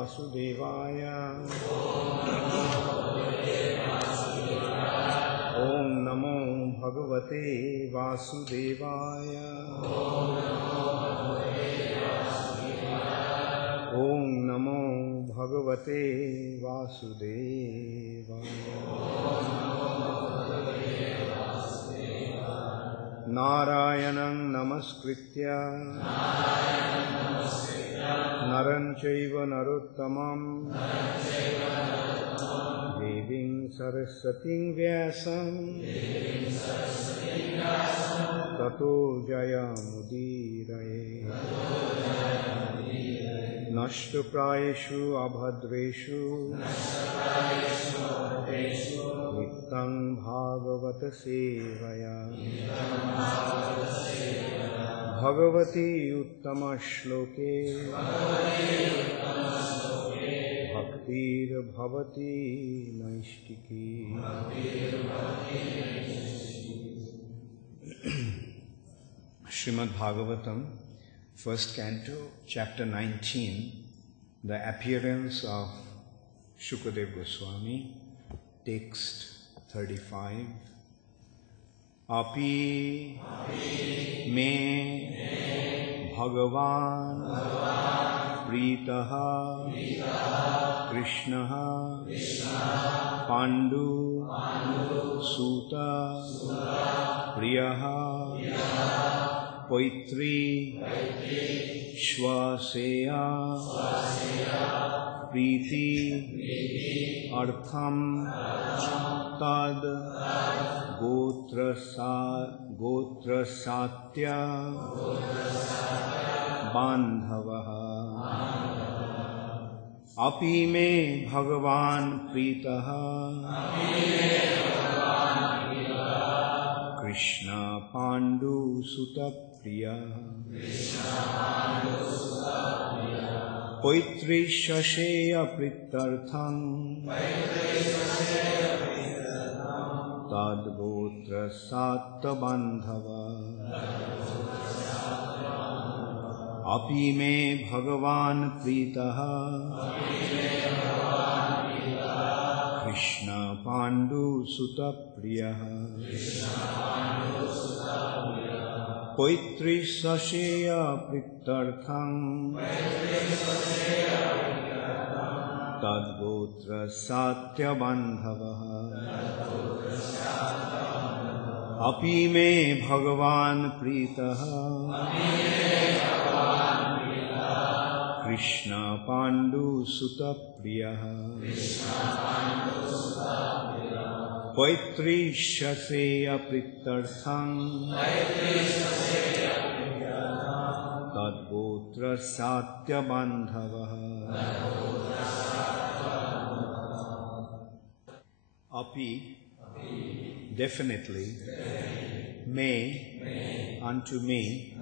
Vasudevaya. Om Namo Bhagavate Vasudevaya. Om Namo Bhagavate Vasudevaya. Narayanam Namaskritya Naram Chaiva Narottamam Devim Saraswatim Vyasam Tato Jayamudiraye. Nashtaprayeshu abhadreshu Nittang Bhagavata Sevaya. Bhagavati Uttama Shloke Bhaktir Bhavati Naishtiki. Srimad Bhagavatam, first canto, chapter 19, the appearance of Shukadeva Goswami, text 35. Api me Bhagavan Pritaha Krishnaha Pandu Suta Priyaha Poitri Shvaseya Priti Artham Tad Gotra Satya Bandhavaha. Api me Bhagavan Pritaha Krishna Pandu Suta Priya Poitri Shasheya Pritartham Tad Gotra Satta Bandhava. Api me Bhagavan Pritaha Krishna Pandu Suta Priya Poitri Shasheya Pritartham Tad Gotra Satya Bandhava. Api me Bhagavan Pritaha Krishna Pandu Suta Priya Poitri Shasheya Pritartham Tad Gotra Satya Bandhava. Api, definitely, may, unto me,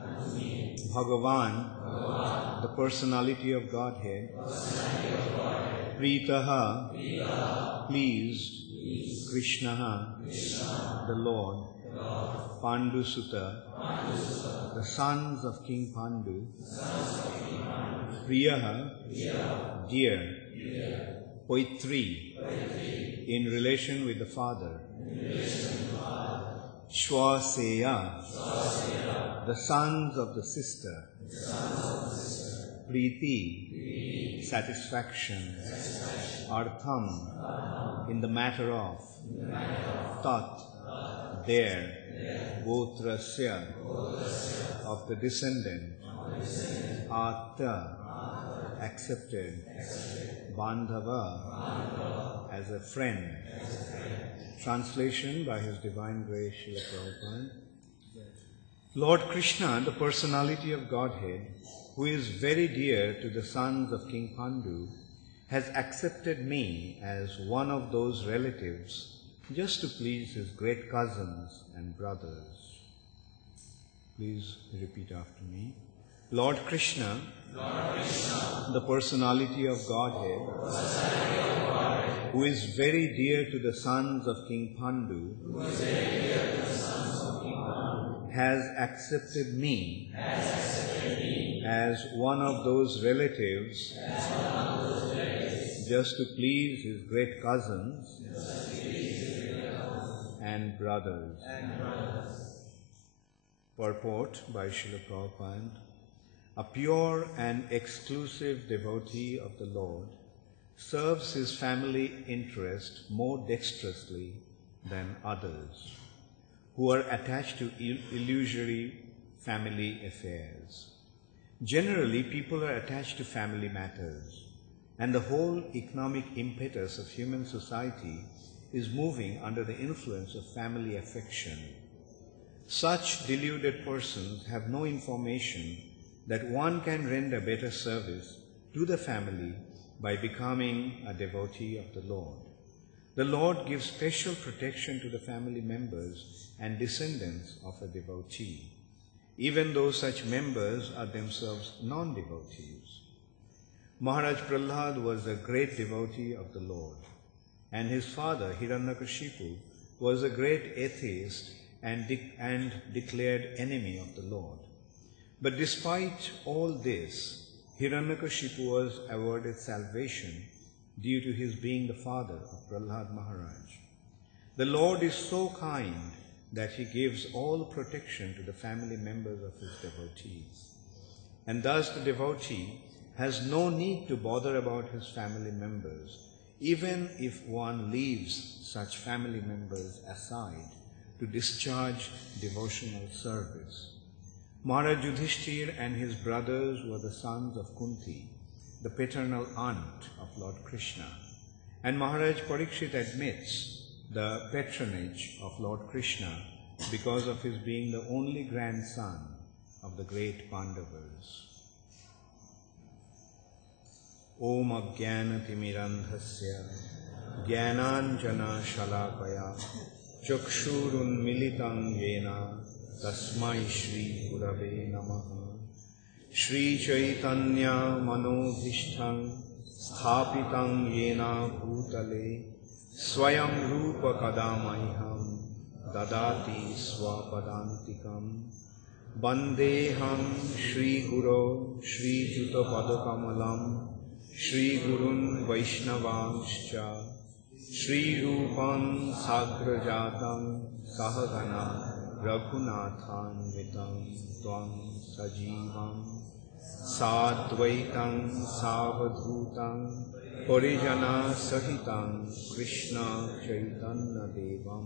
Bhagavan, the personality of Godhead, Pritaha, pleased, Krishnaha, the Lord, Pandu Sutta, the sons of King Pandu, Priyaha, dear, Poitri, in relation with the father, Shvaseya, the sons of the sister, Priti, satisfaction, Artham, in the matter of, Tat, there, Gotrasya, of the descendant, Atta, accepted, Bandhava, as a friend. Translation by His Divine Grace, Srila Prabhupada. Lord Krishna, the personality of Godhead, who is very dear to the sons of King Pandu, has accepted me as one of those relatives just to please his great cousins and brothers. Please repeat after me. Lord Krishna, the personality of Godhead, who is very dear to the sons of King Pandu, has accepted me as one of those relatives, just to please his great cousins and brothers. Purport by Srila Prabhupada. A pure and exclusive devotee of the Lord serves his family interest more dexterously than others who are attached to illusory family affairs. Generally, people are attached to family matters, and the whole economic impetus of human society is moving under the influence of family affection. Such deluded persons have no information that one can render better service to the family by becoming a devotee of the Lord. The Lord gives special protection to the family members and descendants of a devotee, even though such members are themselves non-devotees. Maharaj Prahlad was a great devotee of the Lord, and his father Hiranyakashipu was a great atheist and declared enemy of the Lord. But despite all this, Hiranyakashipu was awarded salvation due to his being the father of Prahlad Maharaj. The Lord is so kind that he gives all protection to the family members of his devotees. And thus the devotee has no need to bother about his family members, even if one leaves such family members aside to discharge devotional service. Maharaj Yudhishthir and his brothers were the sons of Kunti, the paternal aunt of Lord Krishna, and Maharaj Parikshit admits the patronage of Lord Krishna because of his being the only grandson of the great Pandavas. Om Ajnanatimidandhasya Jnananjana Shalakaya Chakshurunmilitam Yena Tasmai Shri Gurave Namaha. Shri Chaitanya Manobhishtham Sthapitam Yena Bhutale Swayam Rupa Kadamaiham Dadati Swapadantikam Bandeham Shri Guru Shri Juta Padakamalam Shri Gurun Vaishnavanscha Shri Rupam Sagrajatam Sahagana Raghunathan Vitam Tvam Sajivam Sadvaitam Savadhutam Parijana Sahitam Krishna Chaitanya Devam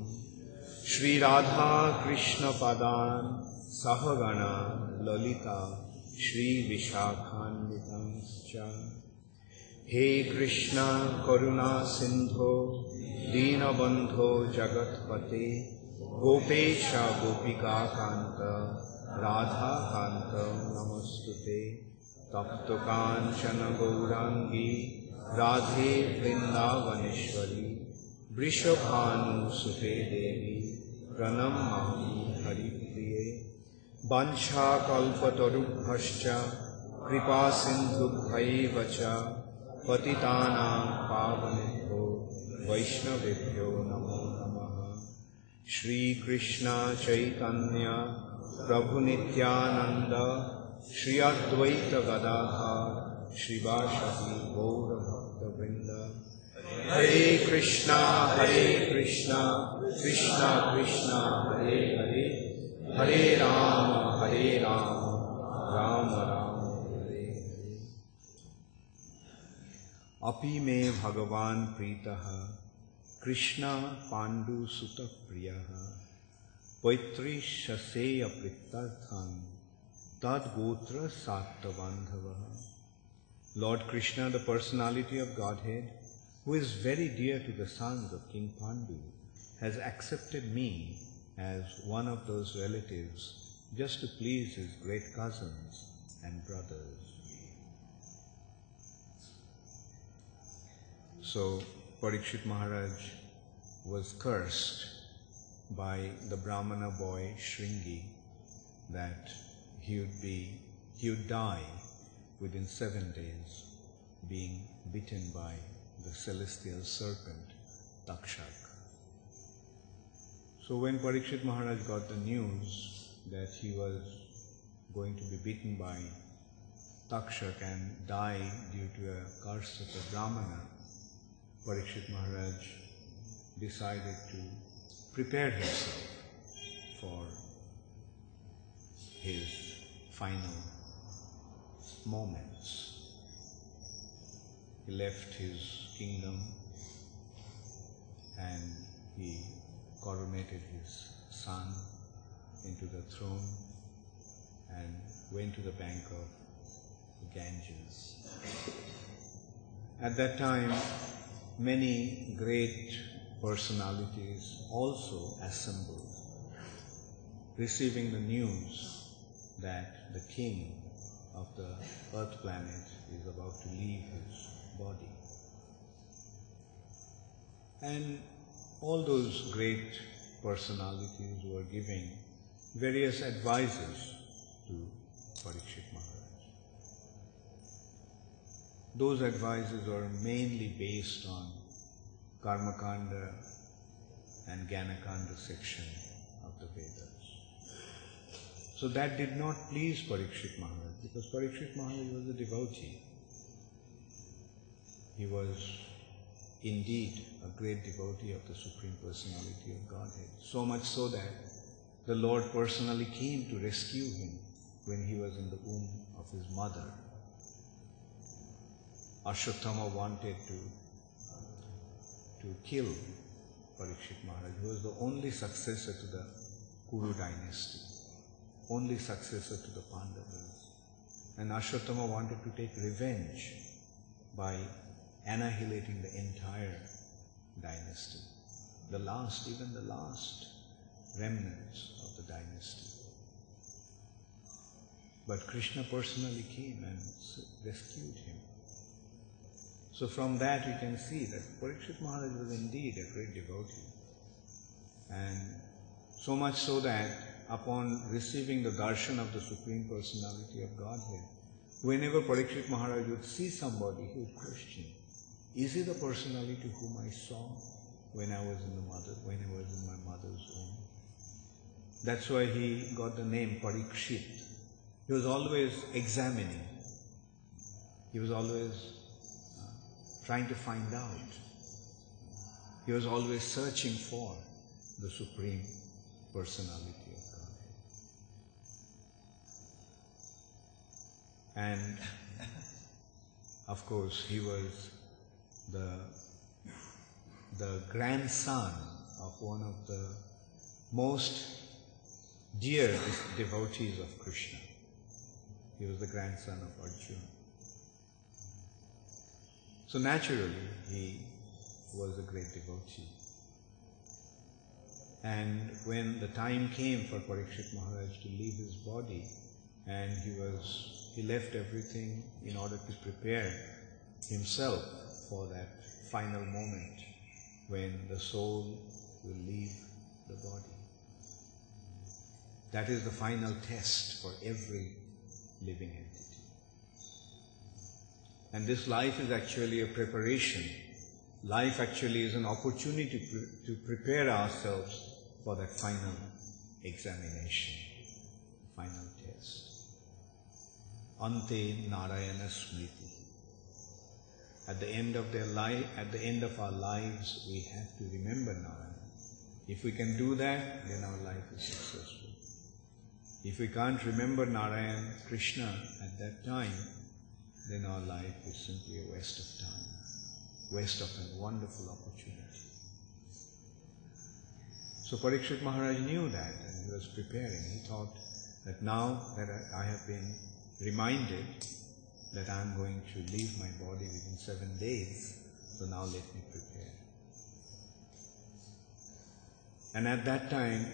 Shri Radha Krishna Padan Sahagana Lalita Shri Vishakhanvitamscha. He Krishna Karuna Sindho Dinabandho Jagatpate Gopesha Gopika Kanta Radha Kanta Namastute Tapto Kanchana Gaurangi Radhe Vrindavaneshwari Vrishabhanu Sute Devi Pranamami Haripriye Bansha Kalpatarubhascha Kripa Sindhubhaivacha Patitanam Pavanebhyo Vaishnavebhyo Namo Namaha. Shri Krishna Chaitanya Prabhu Nityananda Shri Advaita Gadadhar Shivasati Gaura Bhakta Vrinda. Hare Krishna Krishna Krishna Hare Hare, Hare Rama Rama Rama Hare Hare. Api me Bhagavan Pritaha Krishna Pandu Sutta Priyaha Paitri Shaseya Prittartham Tad Gotra Sattavandhavaha. Lord Krishna, the personality of Godhead, who is very dear to the sons of King Pandu, has accepted me as one of those relatives just to please his great cousins and brothers. So Parikshit Maharaj was cursed by the Brahmana boy Shringi that he would die within 7 days, being bitten by the celestial serpent Takshak. So when Parikshit Maharaj got the news that he was going to be bitten by Takshak and die due to a curse of a Brahmana, Parikshit Maharaj decided to prepare himself for his final moments. He left his kingdom and he coronated his son into the throne and went to the bank of the Ganges. At that time, many great personalities also assembled, receiving the news that the king of the earth planet is about to leave his body. And all those great personalities were giving various advices to Parikshit Maharaj. Those advices are mainly based on Karmakanda and Gyanakanda section of the Vedas. So that did not please Parikshit Maharaj, because Parikshit Maharaj was a devotee. He was indeed a great devotee of the Supreme Personality of Godhead, so much so that the Lord personally came to rescue him when he was in the womb of his mother. Ashwatthama wanted to kill Parikshit Maharaj, who was the only successor to the Kuru dynasty, only successor to the Pandavas. And Ashwatthama wanted to take revenge by annihilating the entire dynasty, even the last remnants of the dynasty. But Krishna personally came and rescued him. So from that you can see that Parikshit Maharaj was indeed a great devotee. And so much so that upon receiving the darshan of the Supreme Personality of Godhead, whenever Parikshit Maharaj would see somebody, he would question, is he the personality whom I saw when I was in my mother's womb? That's why he got the name Parikshit. He was always examining. He was always trying to find out. He was always searching for the Supreme Personality of God. And of course, he was the grandson of one of the most dear devotees of Krishna. He was the grandson of Arjuna. So naturally, he was a great devotee. And when the time came for Parikshit Maharaj to leave his body, and he left everything in order to prepare himself for that final moment when the soul will leave the body. That is the final test for every living entity. And this life is actually a preparation. Life actually is an opportunity to prepare ourselves for that final examination, final test. Ante Narayana Smriti. At the end of our lives, we have to remember Narayana. If we can do that, then our life is successful. If we can't remember Narayan, Krishna at that time, then our life is simply a waste of time, waste of a wonderful opportunity. So Parikshit Maharaj knew that, and he was preparing. He thought that now that I have been reminded that I am going to leave my body within 7 days, so now let me prepare. And at that time,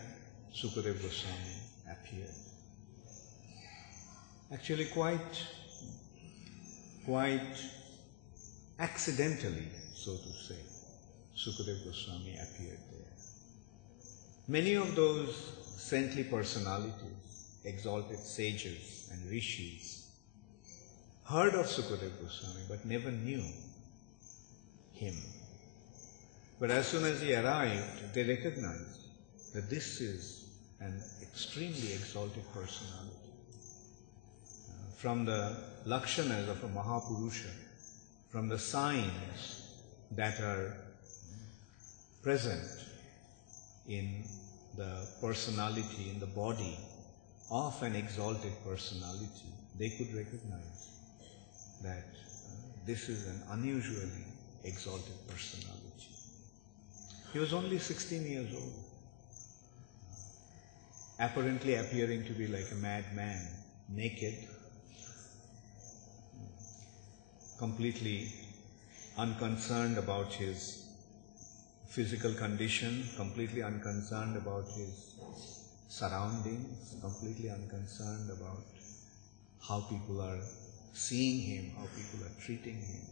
Sukadeva Goswami appeared. Actually quite accidentally, so to say, Sukadeva Goswami appeared there. Many of those saintly personalities, exalted sages and rishis, heard of Sukadeva Goswami but never knew him. But as soon as he arrived, they recognized that this is an extremely exalted personality. from the lakshanas of a Mahapurusha, from the signs that are present in the personality, in the body of an exalted personality, they could recognize that this is an unusually exalted personality. He was only 16 years old, apparently appearing to be like a madman, naked, completely unconcerned about his physical condition, completely unconcerned about his surroundings, completely unconcerned about how people are seeing him, how people are treating him.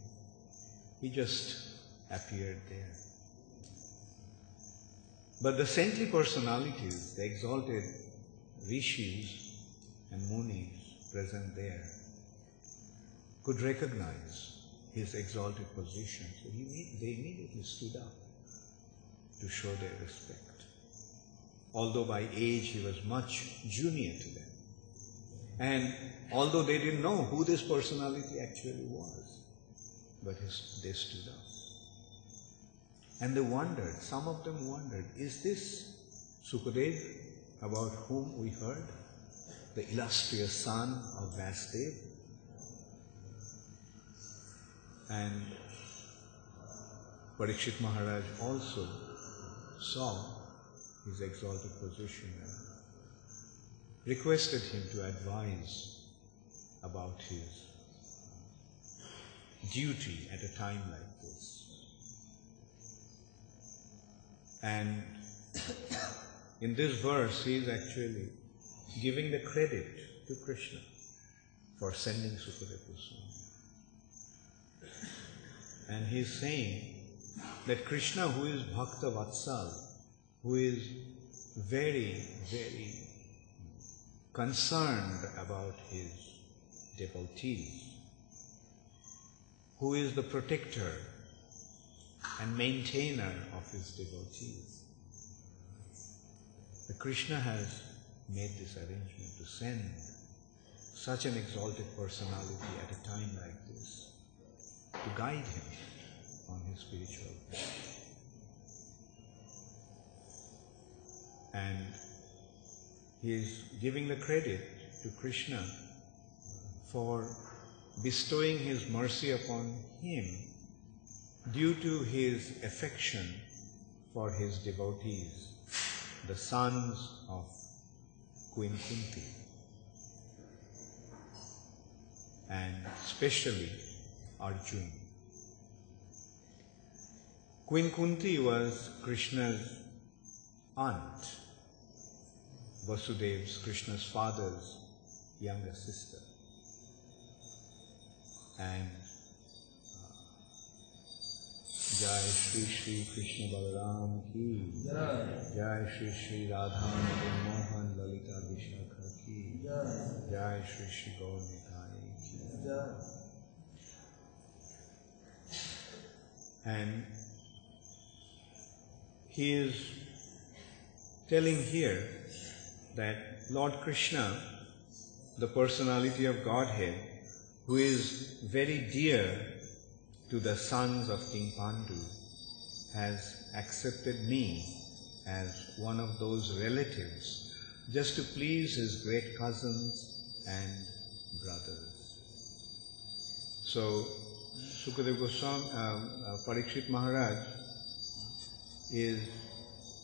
He just appeared there. But the saintly personalities, the exalted rishis and munis present there, could recognize his exalted position. So they immediately stood up to show their respect. Although by age he was much junior to them. And although they didn't know who this personality actually was, but they stood up. And they wondered, some of them wondered, is this Sukadev about whom we heard, the illustrious son of Vasudev? And Parikshit Maharaj also saw his exalted position and requested him to advise about his duty at a time like this. And in this verse, he is actually giving the credit to Krishna for sending Sukadeva Goswami. And he is saying that Krishna, who is Bhakta Vatsal, who is very, very concerned about his devotees, who is the protector and maintainer of his devotees. The Krishna has made this arrangement to send such an exalted personality at a time like this to guide him on his spiritual path. And he is giving the credit to Krishna for bestowing his mercy upon him due to his affection for his devotees, the sons of Queen Kunti, and especially Arjuna. Queen Kunti was Krishna's aunt, Vasudev's, Krishna's father's younger sister. And Jai Shri Shri Krishna Balaram Ki, Jai Shri Shri Radha Mohan Lalita Vishakha Ki, Jai Shri Shri Gaur Nitai Ki. And he is telling here that Lord Krishna, the personality of Godhead, who is very dear to the sons of King Pandu, has accepted me as one of those relatives just to please his great cousins and brothers. So Sukadeva Goswami, Parikshit Maharaj is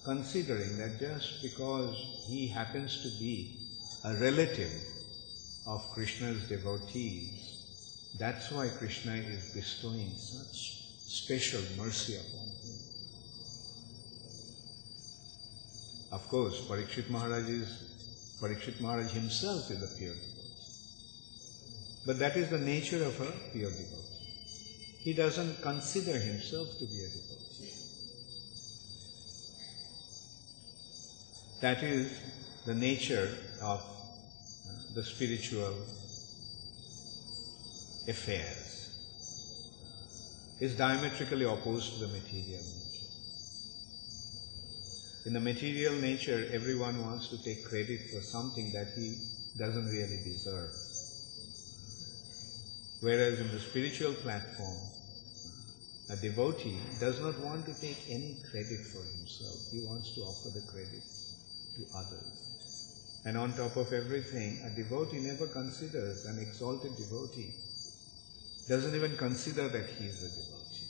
considering that just because he happens to be a relative of Krishna's devotees, that's why Krishna is bestowing such special mercy upon him. Of course, Parikshit Maharaj himself is a pure devotee. But that is the nature of a pure devotee. He doesn't consider himself to be a devotee. That is the nature of the spiritual affairs. Is diametrically opposed to the material nature. In the material nature, everyone wants to take credit for something that he doesn't really deserve. Whereas in the spiritual platform, a devotee does not want to take any credit for himself. He wants to offer the credit to others. And on top of everything, a devotee never considers, an exalted devotee doesn't even consider that he is a devotee.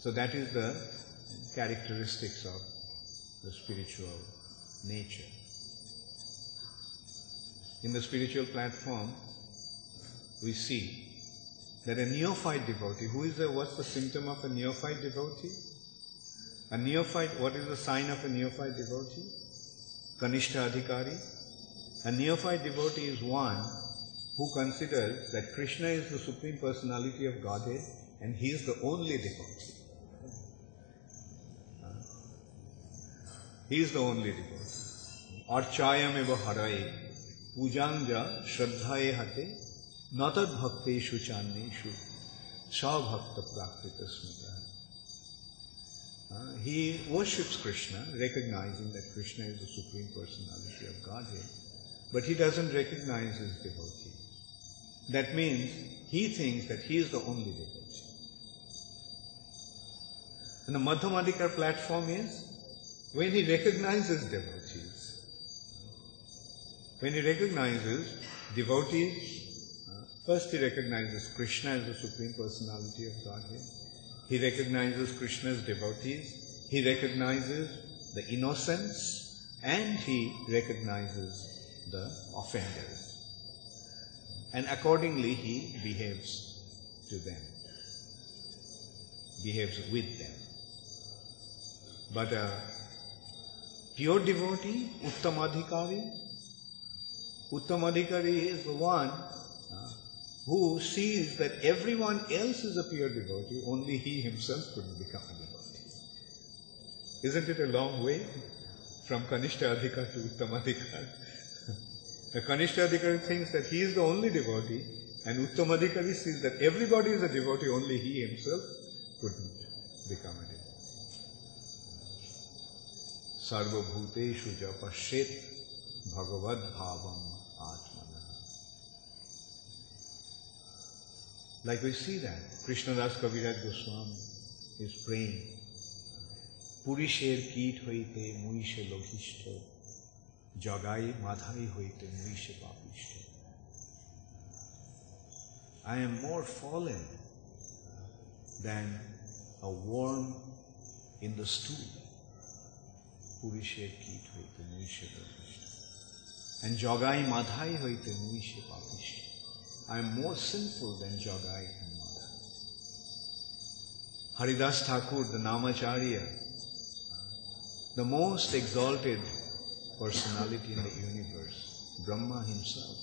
So that is the characteristics of the spiritual nature. In the spiritual platform, we see that a neophyte devotee, what's the symptom of a neophyte devotee? A neophyte, what is the sign of a neophyte devotee? Kanishta Adhikari. A neophyte devotee is one who considers that Krishna is the Supreme Personality of Godhead and he is the only devotee. He is the only devotee. Archayam eva haraye pujanja shraddhaye hate natad bhakteshu channeshu sabhakta prakrita smita. He worships Krishna, recognizing that Krishna is the Supreme Personality of Godhead, but he doesn't recognize his devotees. That means he thinks that he is the only devotee. And the Madhyamadikar platform is when he recognizes devotees. When he recognizes devotees, first he recognizes Krishna as the Supreme Personality of Godhead. He recognizes Krishna's devotees. He recognizes the innocents and he recognizes the offenders. And accordingly he behaves to them, behaves with them. But a pure devotee, Uttamadhikari is the one who sees that everyone else is a pure devotee, only he himself couldn't become a devotee. Isn't it a long way from Kanishta Adhikar to Uttamadhikar? The Kanishta Adhikari thinks that he is the only devotee, and Uttamadhikari sees that everybody is a devotee, only he himself couldn't become a devotee. Sarva bhuteshu ja pashet bhagavad bhavam atmana. Like we see that Krishnadas Kaviraj Goswami is praying, Purisher Kit hoite muishe lohishto, Jagai madhai hoite muishe papishto. I am more fallen than a worm in the stool. Purisher Kit hoite muishe lohishto. And Jagai madhai hoite muishe papishto. I am more sinful than Jagai and Madhai. Haridas Thakur, the Namacharya, the most exalted personality in the universe, Brahma himself,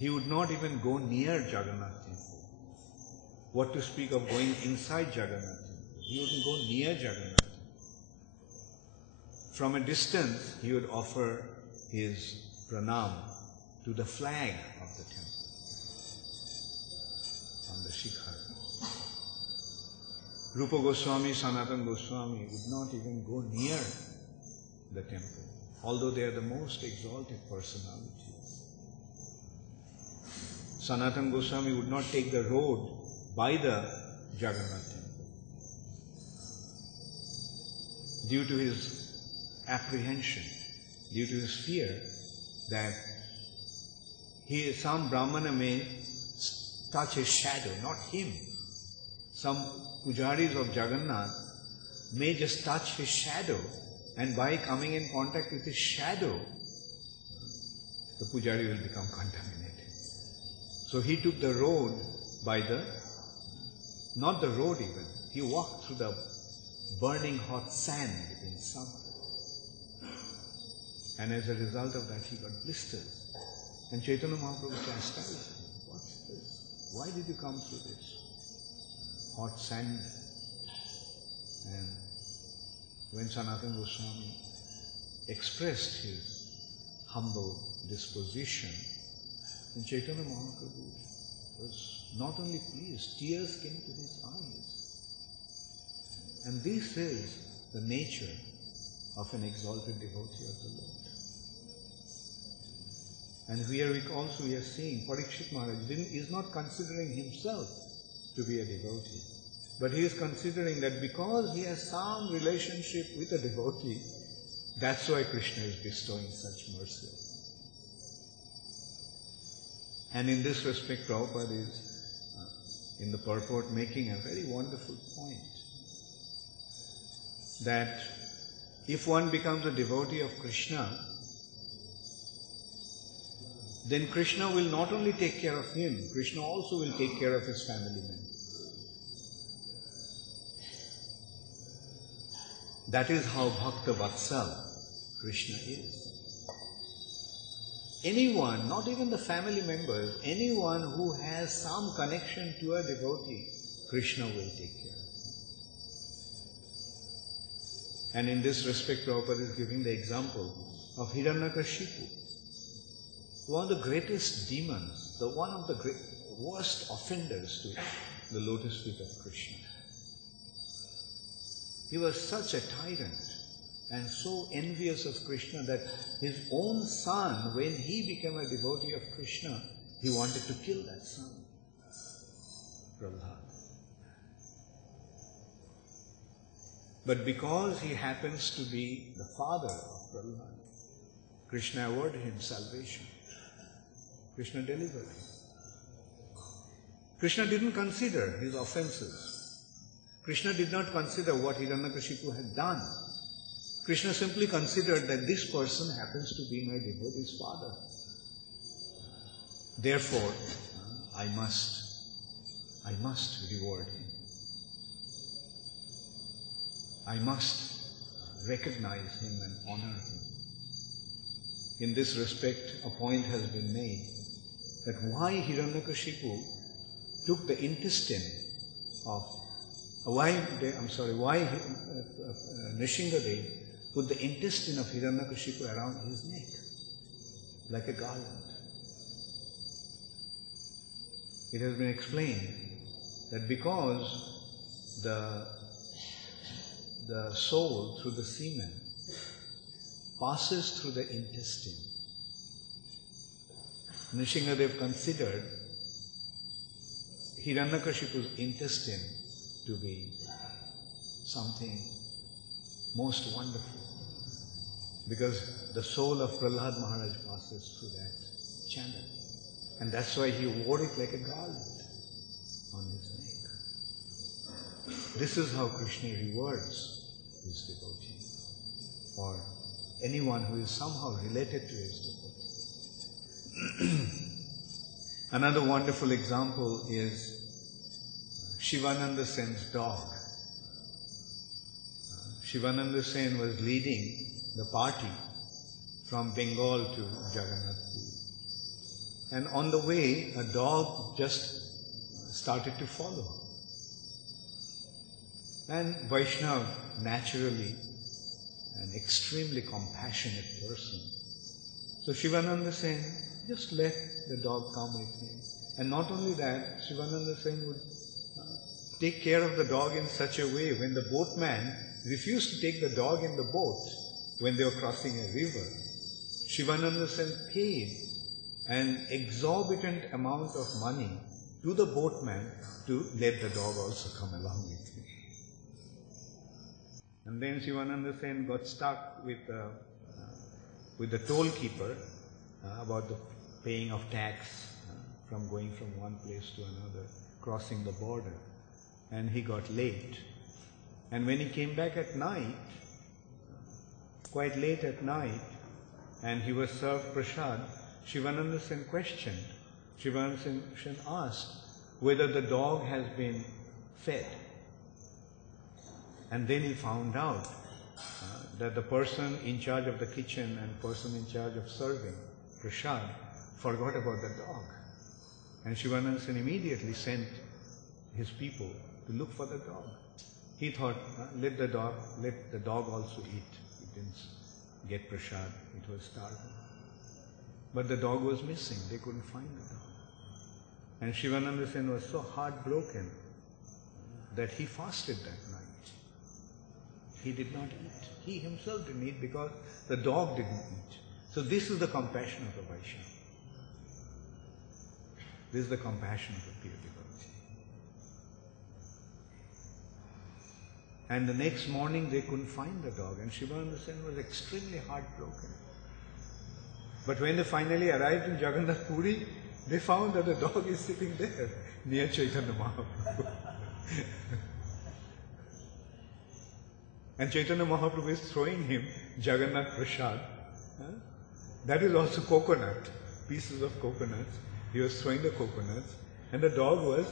he would not even go near Jagannath temple. What to speak of going inside Jagannath temple? He wouldn't go near Jagannath temple. From a distance, he would offer his pranam to the flag of the temple, on the shikhar. Rupa Goswami, Sanatana Goswami would not even go near the temple, although they are the most exalted personalities. Sanatana Goswami would not take the road by the Jagannath temple due to his apprehension, due to his fear that some Brahmana may touch his shadow, not him. Some pujaris of Jagannath may just touch his shadow, and by coming in contact with his shadow, the pujari will become contaminated. So he took the road not the road even, he walked through the burning hot sand in summer. And as a result of that, he got blisters. And Chaitanya Mahaprabhu chastised him. What's this? Why did you come through this hot sand? And when Sanatana Goswami expressed his humble disposition, then Chaitanya Mahaprabhu was not only pleased, tears came to his eyes. And this is the nature of an exalted devotee of the Lord. And here we are seeing Parikshit Maharaj is not considering himself to be a devotee, but he is considering that because he has some relationship with a devotee, that's why Krishna is bestowing such mercy. And in this respect, Prabhupada is, in the purport, making a very wonderful point, that if one becomes a devotee of Krishna, then Krishna will not only take care of him, Krishna also will take care of his family members. That is how Bhakta Vatsal Krishna is. Anyone, not even the family members, anyone who has some connection to a devotee, Krishna will take care of him. And in this respect, Prabhupada is giving the example of Hiranyakashipu, one of the greatest demons, one of the worst offenders to the lotus feet of Krishna. He was such a tyrant and so envious of Krishna that his own son, when he became a devotee of Krishna, he wanted to kill that son, Prahlad. But because he happens to be the father of Prahlad, Krishna awarded him salvation. Krishna delivered him. Krishna didn't consider his offenses. Krishna did not consider what Hiranyakashipu had done. Krishna simply considered that this person happens to be my devotee's father. Therefore, I must reward him. I must recognize him and honor him. In this respect, a point has been made that why Hiranyakashipu took the intestine of, why Nrsingadev put the intestine of Hiranyakashipu around his neck like a garland. It has been explained that because the soul through the semen passes through the intestine, Nrsingadev considered Hiranyakashipu's intestine to be something most wonderful, because the soul of Prahlad Maharaj passes through that channel. And that's why he wore it like a garland on his neck. This is how Krishna rewards his devotee, or anyone who is somehow related to his devotee. Another wonderful example is Shivananda Sen's dog. Shivananda Sen was leading the party from Bengal to Jagannath. And on the way, a dog just started to follow. And Vaishnav, naturally an extremely compassionate person, so Shivananda Sen just let the dog come with him. And not only that, Shivananda Sen would take care of the dog in such a way, when the boatman refused to take the dog in the boat when they were crossing a river, Shivananda Sen paid an exorbitant amount of money to the boatman to let the dog also come along with him. And then Shivananda Sen got stuck with the toll keeper about the paying of tax from going from one place to another, crossing the border. And he got late. And when he came back at night, quite late at night, and he was served prasad, Shivananda Sen questioned. Shivananda Sen asked whether the dog has been fed. And then he found out that the person in charge of the kitchen and person in charge of serving prasad forgot about the dog. And Shivananda Sen immediately sent his people to look for the dog. He thought, let the dog also eat. It didn't get prasad, it was starving. But the dog was missing, they couldn't find the dog. And Shivananda Sen was so heartbroken that he fasted that night. He did not eat. He himself didn't eat because the dog didn't eat. So this is the compassion of the Vaishnava. This is the compassion of a pure devotee. And the next morning they couldn't find the dog, and Shivananda Sen was extremely heartbroken. But when they finally arrived in Jagannath Puri, they found that the dog is sitting there near Chaitanya Mahaprabhu. And Chaitanya Mahaprabhu is throwing him Jagannath Prasad. That is also coconut, pieces of coconuts. He was throwing the coconuts, and the dog was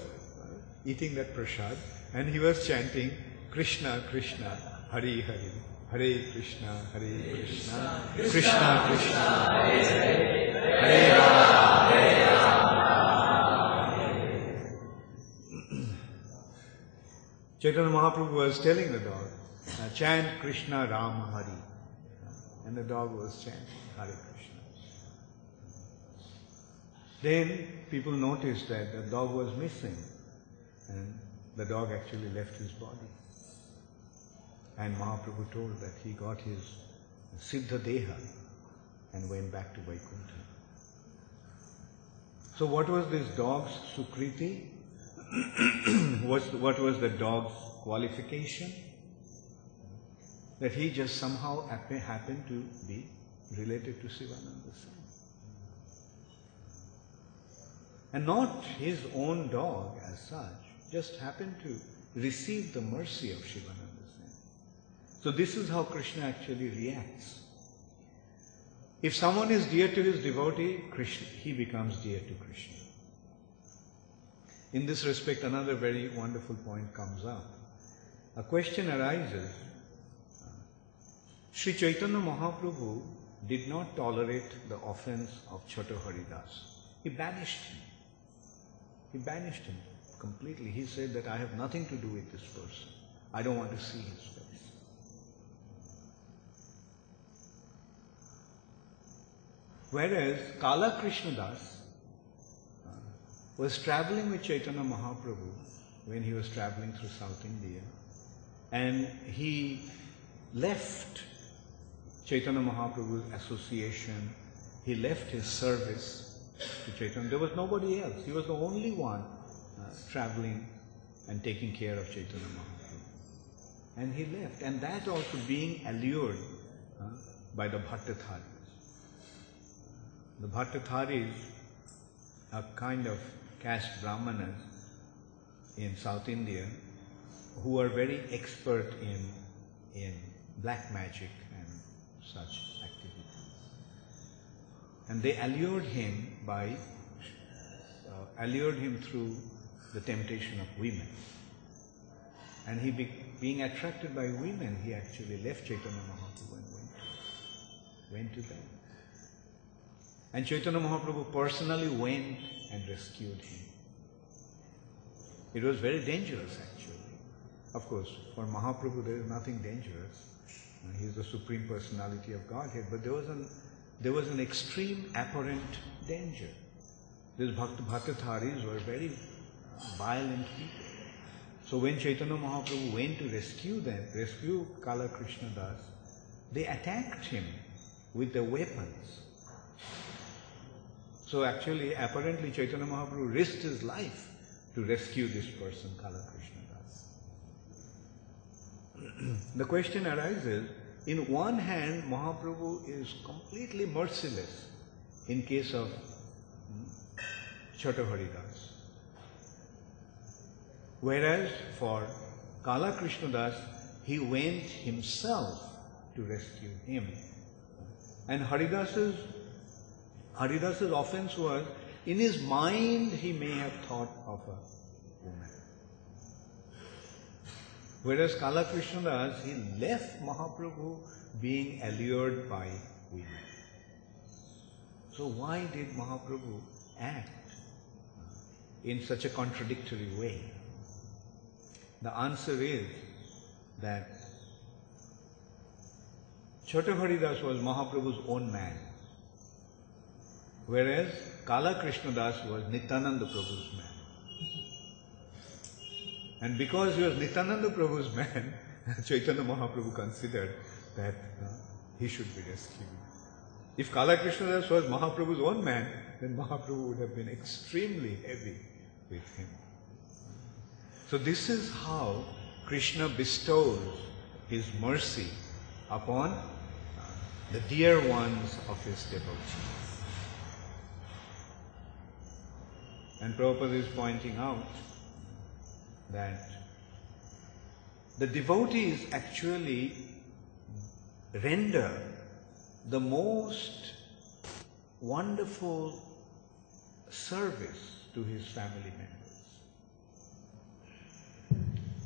eating that prasad, and he was chanting, Krishna, Krishna, Hari Hari, Hare Krishna, Hare Krishna, Krishna Krishna, Hare Hare, Hare Rama, Hare Rama. Chaitanya Mahaprabhu was telling the dog, chant Krishna Rama Hari, and the dog was chanting Hare Krishna. Then people noticed that the dog was missing, and the dog actually left his body. And Mahaprabhu told that he got his Siddha Deha and went back to Vaikuntha. So what was this dog's Sukriti? What was the dog's qualification? That he just somehow happened to be related to Sivananda Sen. And not his own dog as such, just happened to receive the mercy of Shivananda Sen. So this is how Krishna actually reacts. If someone is dear to his devotee, Krishna, he becomes dear to Krishna. In this respect, another very wonderful point comes up. A question arises. Sri Chaitanya Mahaprabhu did not tolerate the offense of Chatur Haridas. He banished him. He banished him completely. He said that I have nothing to do with this person. I don't want to see his face. Whereas Kala Krishnadas was traveling with Chaitanya Mahaprabhu when he was traveling through South India, and he left Chaitanya Mahaprabhu's association, he left his service to Chaitanya. There was nobody else. He was the only one traveling and taking care of Chaitanya Mahaprabhu. And he left. And that also being allured by the Bhattatharis. The Bhattatharis are kind of caste brahmanas in South India who are very expert in black magic and such activities. And they allured him through the temptation of women. And he being attracted by women, he actually left Chaitanya Mahaprabhu and went to them. And Chaitanya Mahaprabhu personally went and rescued him. It was very dangerous actually. Of course, for Mahaprabhu there is nothing dangerous. He is the Supreme Personality of Godhead, but there was an extreme apparent danger. These Bhattatharis were very violent people. So when Chaitanya Mahaprabhu went to rescue Kala Krishnadas, they attacked him with their weapons. So actually, apparently Chaitanya Mahaprabhu risked his life to rescue this person, Kala Krishnadas. The question arises, in one hand, Mahaprabhu is completely merciless in case of Chatur Haridas. Whereas for Kala Krishnadas, he went himself to rescue him. And Haridas's offense was, in his mind he may have thought of a woman. Whereas Kala Krishnadas, he left Mahaprabhu being allured by women. So why did Mahaprabhu act in such a contradictory way? The answer is that Chatur Haridas was Mahaprabhu's own man, whereas Kala Krishnadas was Nityananda Prabhu's man. And because he was Nityananda Prabhu's man, Chaitanya Mahaprabhu considered that he should be rescued. If Kala Krishna Das was Mahaprabhu's own man, then Mahaprabhu would have been extremely heavy with him. So this is how Krishna bestows his mercy upon the dear ones of his devotees. And Prabhupada is pointing out that the devotees actually render the most wonderful service to his family members.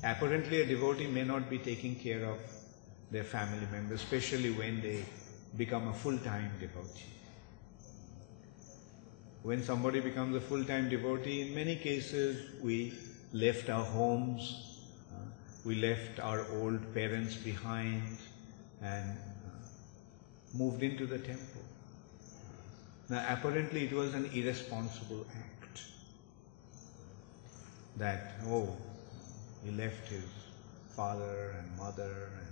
Apparently, a devotee may not be taking care of their family members, especially when they become a full-time devotee. When somebody becomes a full-time devotee, in many cases we left our homes, we left our old parents behind and moved into the temple. Now apparently it was an irresponsible act that, he left his father and mother and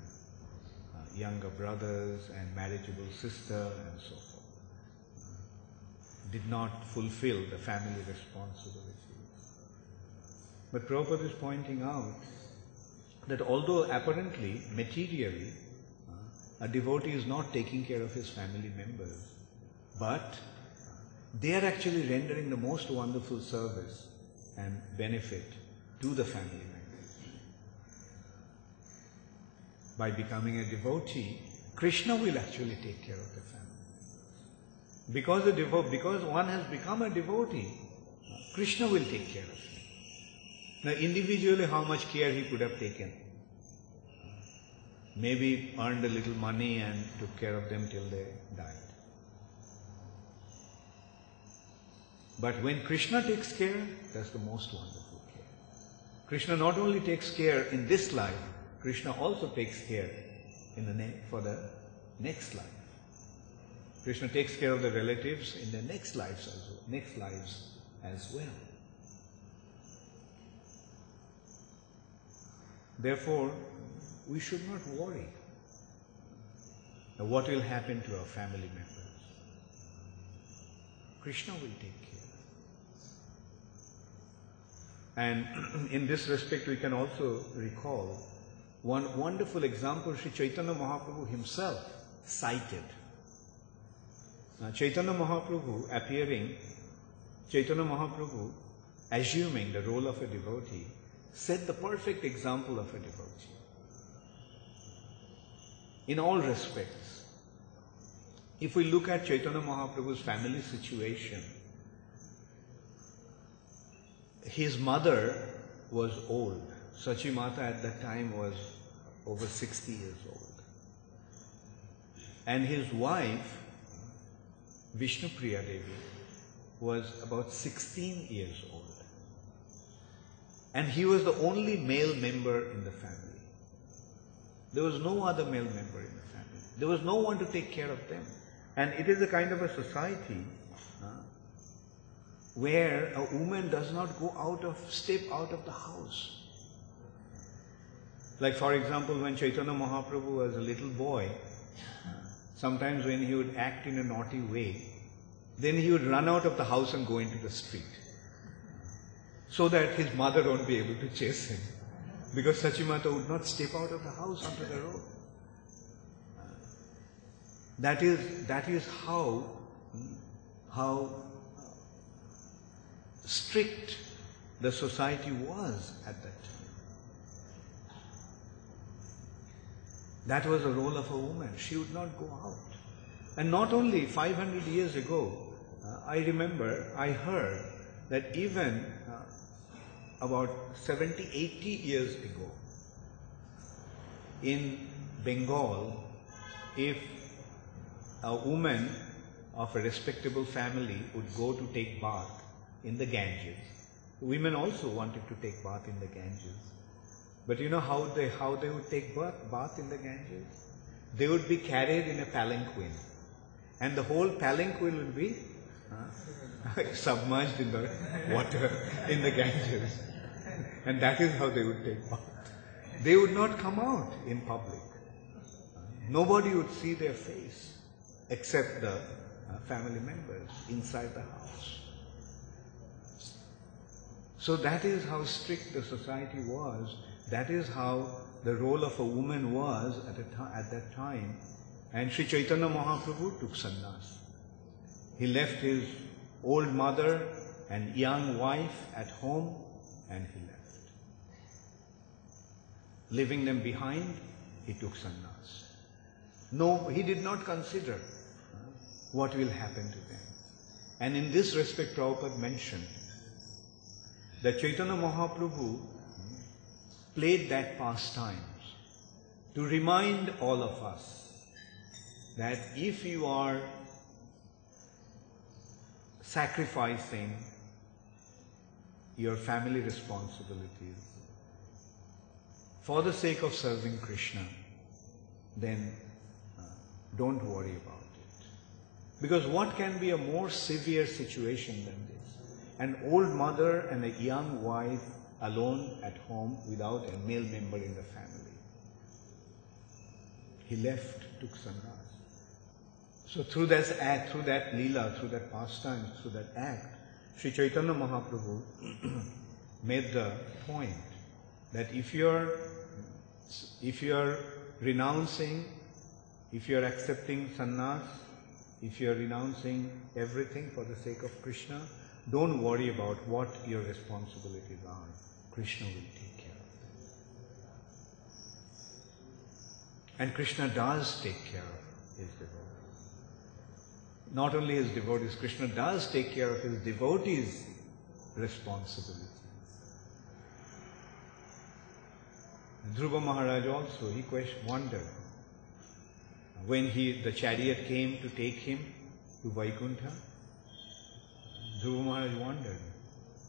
younger brothers and marriageable sister and so forth. Did not fulfill the family responsibilities. But Prabhupada is pointing out that although apparently, materially, a devotee is not taking care of his family members, but they are actually rendering the most wonderful service and benefit to the family members. By becoming a devotee, Krishna will actually take care of the family. Because one has become a devotee, Krishna will take care of him. Now individually how much care he could have taken? Maybe earned a little money and took care of them till they died. But when Krishna takes care, that's the most wonderful care. Krishna not only takes care in this life, Krishna also takes care for the next life. Krishna takes care of the relatives in the next lives as well. Therefore, we should not worry what will happen to our family members. Krishna will take care. And in this respect, we can also recall one wonderful example Sri Chaitanya Mahaprabhu himself cited. Chaitanya Mahaprabhu assuming the role of a devotee, set the perfect example of a devotee. In all respects, if we look at Chaitanya Mahaprabhu's family situation, his mother was old. Sachi Mata at that time was over 60 years old. And his wife, Vishnupriya Devi, was about 16 years old. And he was the only male member in the family. There was no other male member in the family. There was no one to take care of them. And it is a kind of a society where a woman does not step out of the house. Like for example, when Chaitanya Mahaprabhu was a little boy, sometimes when he would act in a naughty way, then he would run out of the house and go into the street, so that his mother won't be able to chase him. Because Sachimata would not step out of the house onto the road. That is how strict the society was at that time. That was the role of a woman. She would not go out. And not only 500 years ago, I heard that even about 70, 80 years ago, in Bengal, if a woman of a respectable family would go to take bath in the Ganges, women also wanted to take bath in the Ganges. But you know how they would take bath in the Ganges? They would be carried in a palanquin, and the whole palanquin would be submerged in the water in the Ganges. And that is how they would take bath. They would not come out in public. Nobody would see their face. except the family members inside the house. So that is how strict the society was. That is how the role of a woman was at that time. And Sri Chaitanya Mahaprabhu took sannyas. He left his old mother and young wife at home, and he left. Leaving them behind, he took sannyas. No, he did not consider what will happen to them. And in this respect, Prabhupada mentioned that Chaitanya Mahaprabhu played that pastimes to remind all of us that if you are sacrificing your family responsibilities for the sake of serving Krishna, then don't worry about it. Because what can be a more severe situation than this? An old mother and a young wife alone at home without a male member in the family. He left, took sannyas. So through that act, through that lila, through that pastime, through that act, Sri Chaitanya Mahaprabhu made the point that if you are renouncing, if you are accepting sannyas, if you are renouncing everything for the sake of Krishna, don't worry about what your responsibilities are. Krishna will take care of them. And Krishna does take care of his devotees. Not only his devotees, Krishna does take care of his devotees' responsibilities. Dhruva Maharaj also, he wondered when the chariot came to take him to Vaikuntha. Dhruva Maharaj wondered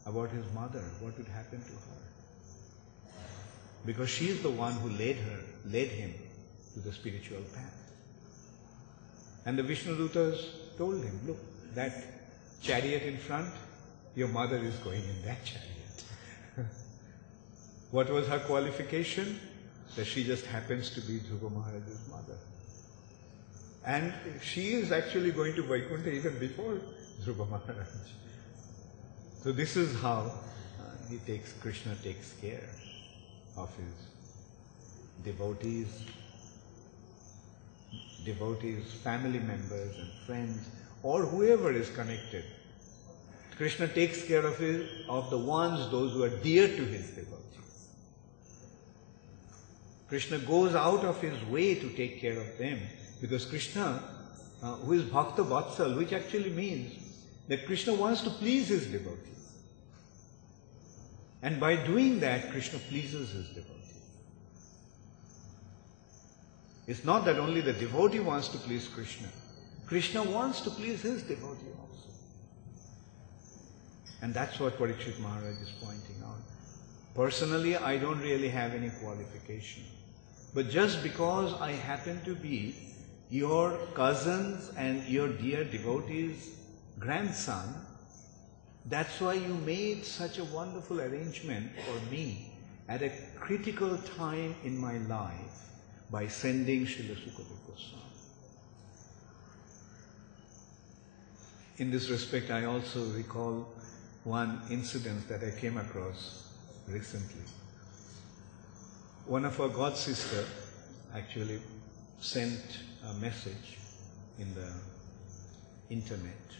about his mother, what would happen to her. Because she is the one who led him to the spiritual path. And the Vishnudutas told him, look, that chariot in front, your mother is going in that chariot. What was her qualification? That she just happens to be Dhruva Maharaj's mother. And she is actually going to Vaikuntha even before Dhruva Maharaj. So this is how Krishna takes care of his devotees, family members and friends, or whoever is connected. Krishna takes care of the ones, those who are dear to his devotees. Krishna goes out of his way to take care of them, because Krishna, who is Bhakta Vatsal, which actually means that Krishna wants to please his devotees. And by doing that, Krishna pleases his devotees. It's not that only the devotee wants to please Krishna. Krishna wants to please his devotee also. And that's what Parikshit Maharaj is pointing out. Personally, I don't really have any qualification. But just because I happen to be your cousins and your dear devotee's grandson, that's why you made such a wonderful arrangement for me at a critical time in my life by sending Srila Sukadeva Goswami. In this respect, I also recall one incident that I came across recently. One of our god sister actually sent a message in the internet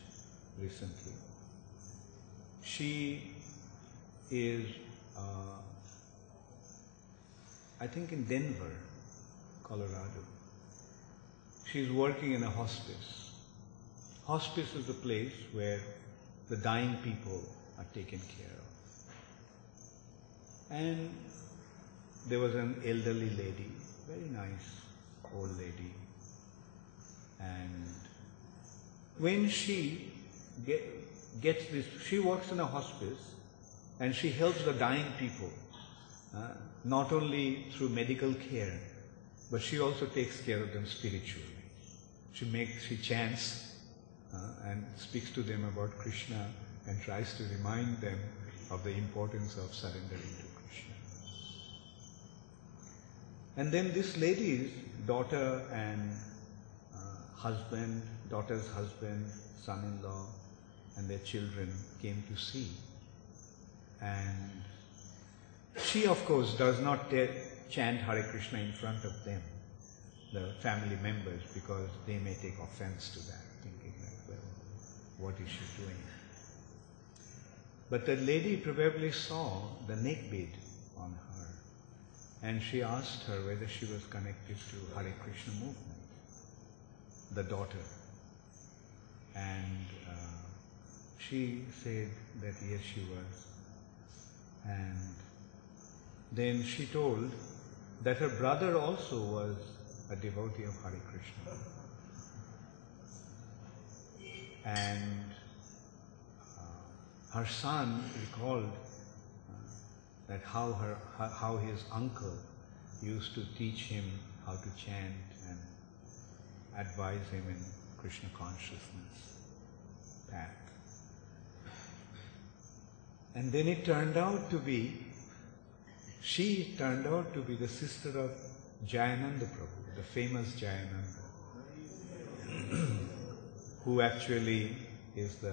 recently. She is, I think in Denver, Colorado. She's working in a hospice. Hospice is the place where the dying people are taken care of. And there was an elderly lady, very nice old lady. And when she gets this, she works in a hospice and she helps the dying people, not only through medical care, but she also takes care of them spiritually. She chants and speaks to them about Krishna and tries to remind them of the importance of surrendering to Krishna. And then this lady's daughter and husband, daughter's husband, son-in-law, and their children came to see. And she, of course, does not chant Hare Krishna in front of them, the family members, because they may take offense to that, thinking that, well, what is she doing? But the lady probably saw the neck bead on her, and she asked her whether she was connected to Hare Krishna movement, the daughter. And she said that yes, she was. And then she told that her brother also was a devotee of Hare Krishna. And her son recalled that how his uncle used to teach him how to chant and advise him in Krishna consciousness path. And then it turned out to be, she turned out to be the sister of Jayananda Prabhu, the famous Jayananda, who actually is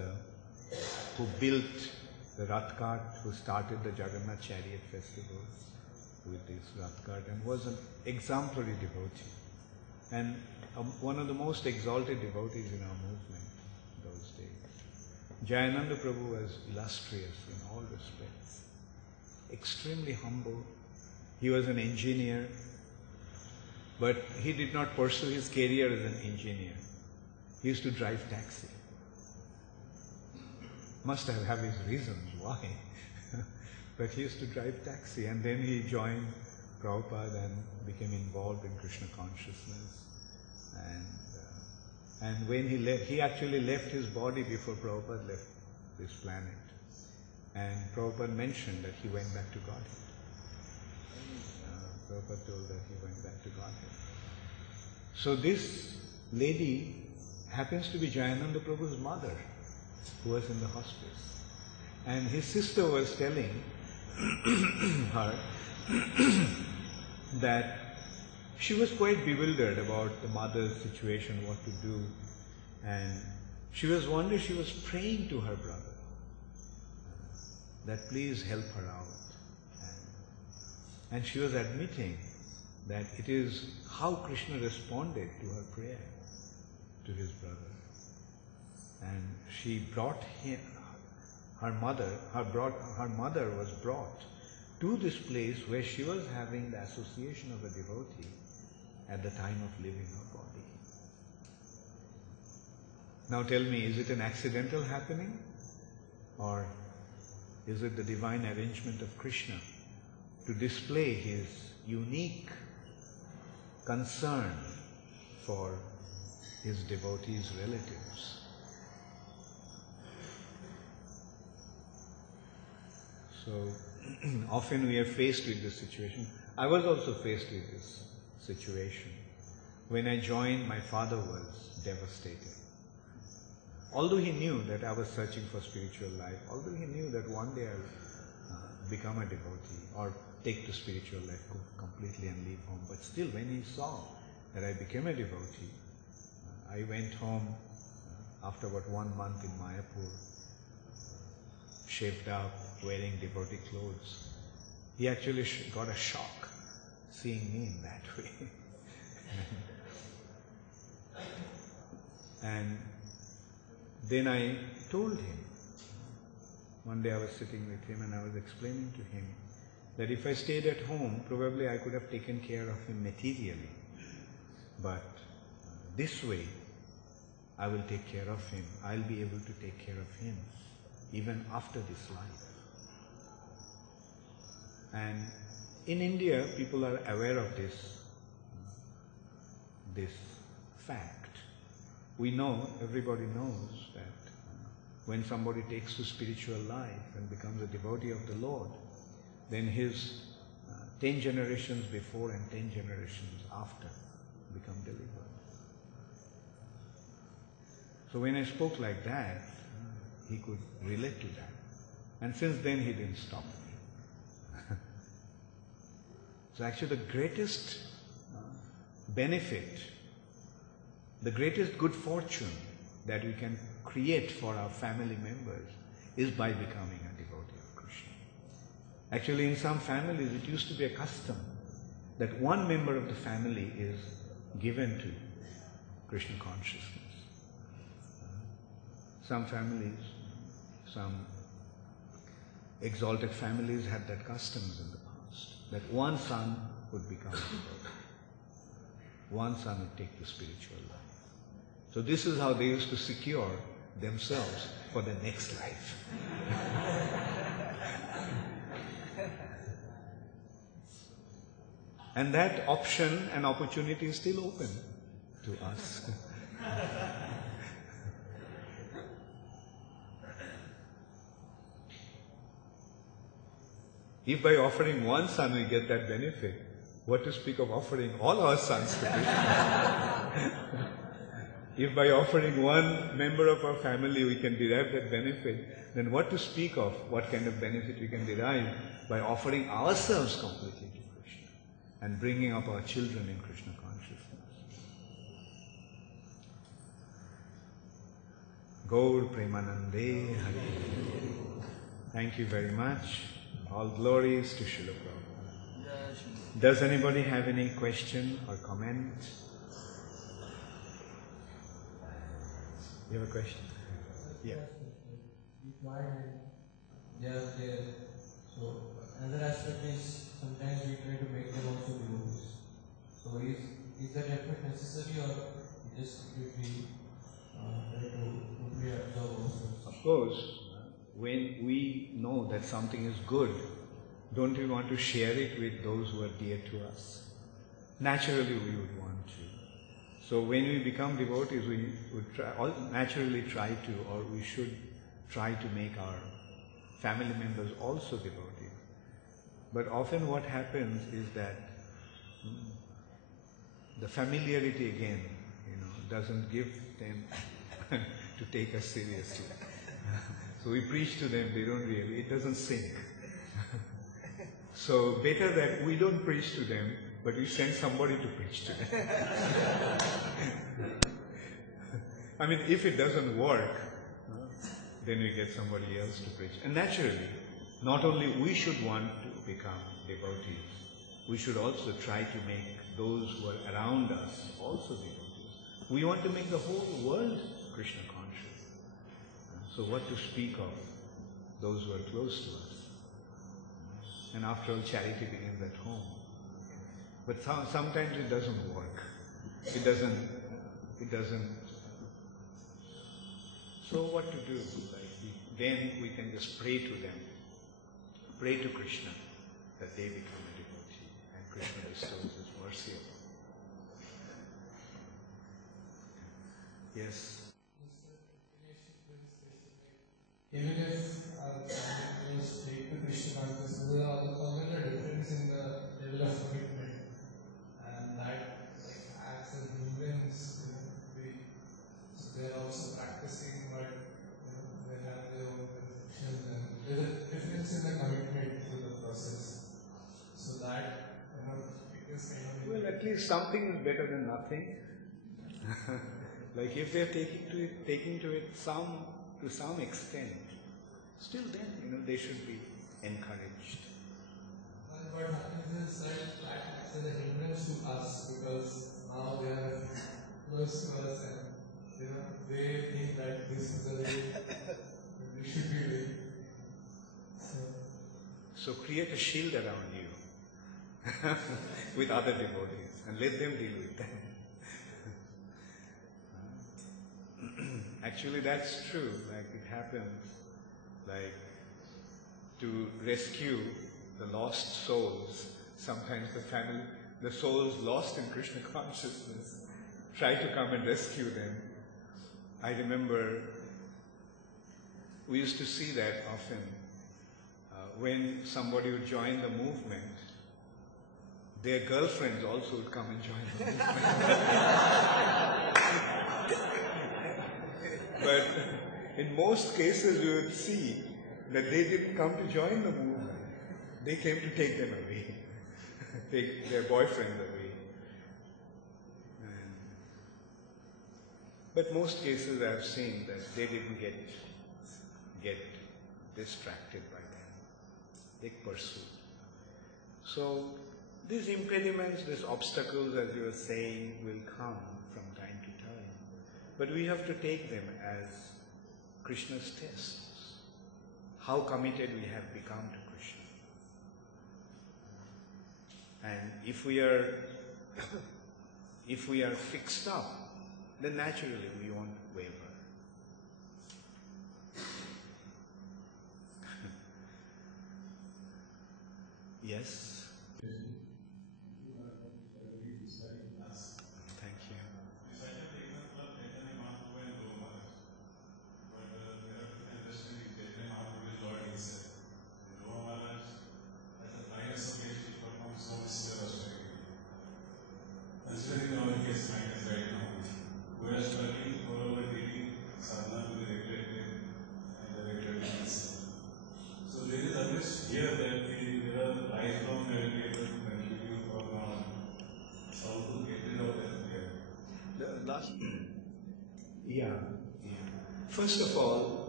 who built the Rath Cart, who started the Jagannath Chariot Festival with this Rath Cart, and was an exemplary devotee. And one of the most exalted devotees in our movement those days. Jayananda Prabhu was illustrious in all respects, extremely humble. He was an engineer, but he did not pursue his career as an engineer. He used to drive taxi. Must have his reasons why. But he used to drive taxi, and then he joined Prabhupada and became involved in Krishna consciousness. And when he left, he actually left his body before Prabhupada left this planet. And Prabhupada mentioned that he went back to Godhead. Prabhupada told that he went back to Godhead. So this lady happens to be Jayananda Prabhu's mother, who was in the hospice. And his sister was telling her that she was quite bewildered about the mother's situation, what to do. And she was one day, she was praying to her brother that please help her out. And she was admitting that it is how Krishna responded to her prayer to his brother. And she brought him, her mother was brought to this place where she was having the association of a devotee at the time of leaving her body. Now tell me, is it an accidental happening? Or is it the divine arrangement of Krishna to display his unique concern for his devotees' relatives? So often we are faced with this situation. I was also faced with this situation. When I joined, my father was devastated. Although he knew that I was searching for spiritual life, although he knew that one day I would become a devotee or take to spiritual life completely and leave home, but still when he saw that I became a devotee, I went home after about 1 month in Mayapur, shaved up, wearing devotee clothes. He actually got a shock seeing me in that way. And then I told him, one day I was sitting with him and I was explaining to him that if I stayed at home, probably I could have taken care of him materially. But this way, I will take care of him. I'll be able to take care of him even after this life. And in India, people are aware of this fact. We know, everybody knows that when somebody takes to spiritual life and becomes a devotee of the Lord, then his 10 generations before and 10 generations after become delivered. So when I spoke like that, he could relate to that. And since then he didn't stop me. So actually the greatest benefit the greatest good fortune that we can create for our family members is by becoming a devotee of Krishna. Actually, in some families, it used to be a custom that one member of the family is given to Krishna consciousness. Some families, some exalted families had that customs in the past, that one son would become a devotee. One son would take the spiritual life. So this is how they used to secure themselves for the next life. And that option and opportunity is still open to us. If by offering one son we get that benefit, what to speak of offering all our sons to Krishna? If by offering one member of our family we can derive that benefit, then what to speak of, what kind of benefit we can derive by offering ourselves completely to Krishna and bringing up our children in Krishna consciousness. Gaur Premanande Hari. Thank you very much. All glories to Srila Prabhupada. Does anybody have any question or comment? You have a question? Yeah. So another aspect is sometimes we try to make them also devotees. So is that effort necessary, or just we try to observe also? Of course, when we know that something is good, don't we want to share it with those who are dear to us? Naturally we would want to. So when we become devotees, we would naturally try to, or we should try to make our family members also devotees. But often what happens is that the familiarity again, doesn't give them to take us seriously. So we preach to them, they don't really, it doesn't sink. So better that we don't preach to them, but we send somebody to preach to them. I mean, if it doesn't work, then we get somebody else to preach. And naturally, not only we should want to become devotees, we should also try to make those who are around us also devotees. We want to make the whole world Krishna conscious. So what to speak of those who are close to us? And after all, charity begins at home. But sometimes it doesn't work. It doesn't. So what to do? Then we can just pray to them. Pray to Krishna that they become a devotee and Krishna bestows his mercy upon them. Yes? Even if our family is straight to Krishna consciousness, there are always a difference in the level of commitment, and that acts as hindrance. So they are also practicing, but they have their own restrictions, and there is a difference in the commitment to the process. So that it is kind of. Well, at least something is better than nothing. Like if they are taking to it to some extent, still then, they should be encouraged. And what happens is that acts as a hindrance to us, because now they are close to us and they think that this is the way we should be doing. So create a shield around you with other devotees and let them deal with them. Actually, that's true. Like it happens, like to rescue the lost souls. Sometimes the souls lost in Krishna consciousness, try to come and rescue them. I remember we used to see that often when somebody would join the movement. Their girlfriends also would come and join the movement. But in most cases we would see that they didn't come to join the movement. They came to take them away, take their boyfriends away. But most cases I have seen that they didn't get distracted by them. They pursued. So these impediments, these obstacles, as you were saying, will come from time to time. But we have to take them as Krishna's tests. How committed we have become to Krishna. And if we are fixed up, then naturally we won't waver. Yes? Thank you. Considering our case mindedness right now, we are struggling for our daily sadhana to be regulated and regulated. So there is always fear that there are lifelong regulations to continue for now. How to get rid of that fear? The last yeah. First of all,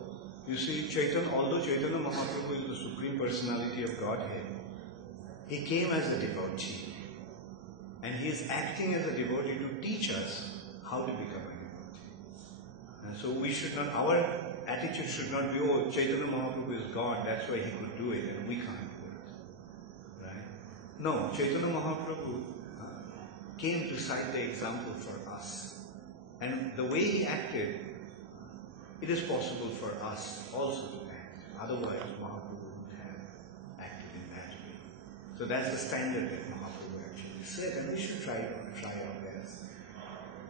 you see, although Chaitanya Mahaprabhu is the Supreme Personality of Godhead, he came as a devotee. And he is acting as a devotee to teach us how to become a devotee. And so we should not, our attitude should not be, oh, Chaitanya Mahaprabhu is God, that's why he could do it and we can't do it. Right? No, Chaitanya Mahaprabhu came to cite the example for us. And the way he acted, it is possible for us also to act. Otherwise, Mahaprabhu wouldn't have acted in that way. So that's the standard that Mahaprabhu actually said, and we should try our best.